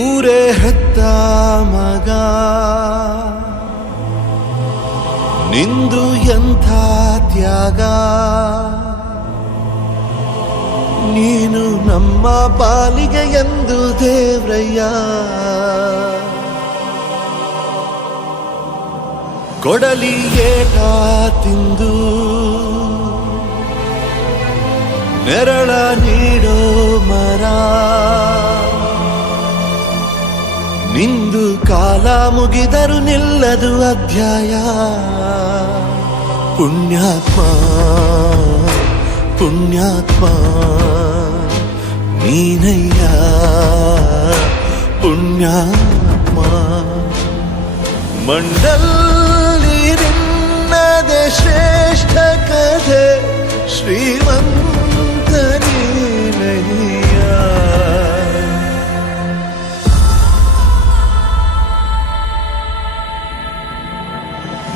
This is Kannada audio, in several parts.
ಊರೇ ಹತ್ತ ಮಗ ನಿಂದು ಎಂಥ ತ್ಯಾಗ ನೀನು ನಮ್ಮ ಪಾಲಿಗೆ ಎಂದು ದೇವ್ರಯ್ಯ ಕೊಡಲಿ ಏಟ ತಿಂದು ನೆರಳ ಕಾಲ ಮುಗಿದರು ನಿಲ್ಲದು ಅಧ್ಯಾಯ ಪುಣ್ಯಾತ್ಮ ಪುಣ್ಯಾತ್ಮ ನೀನಯ್ಯ ಪುಣ್ಯಾತ್ಮ ಮಂಡಲ್ಲಿ ನಿನ್ನದೆ ಶ್ರೇಷ್ಠ ಕಥೆ ಶ್ರೀಮಂತ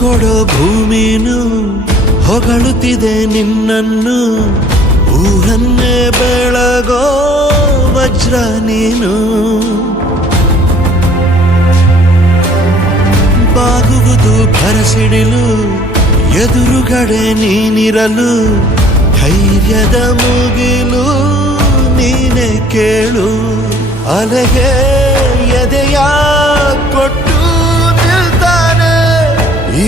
ಕೊಡೋ ಭೂಮಿನು ಹೊಗಳುತ್ತಿದೆ ನಿನ್ನನ್ನು ಊಹನ್ನೇ ಬೆಳಗೋ ವಜ್ರ ನೀನು ಬಾಗುವುದು ಭರಸಿಡಿಲು ಎದುರುಗಡೆ ನೀನಿರಲು ಧೈರ್ಯದ ಮುಗಿಲು ನೀನೆ ಕೇಳು ಅಲೆಗೆ ಎದೆಯ ಕೊಟ್ಟು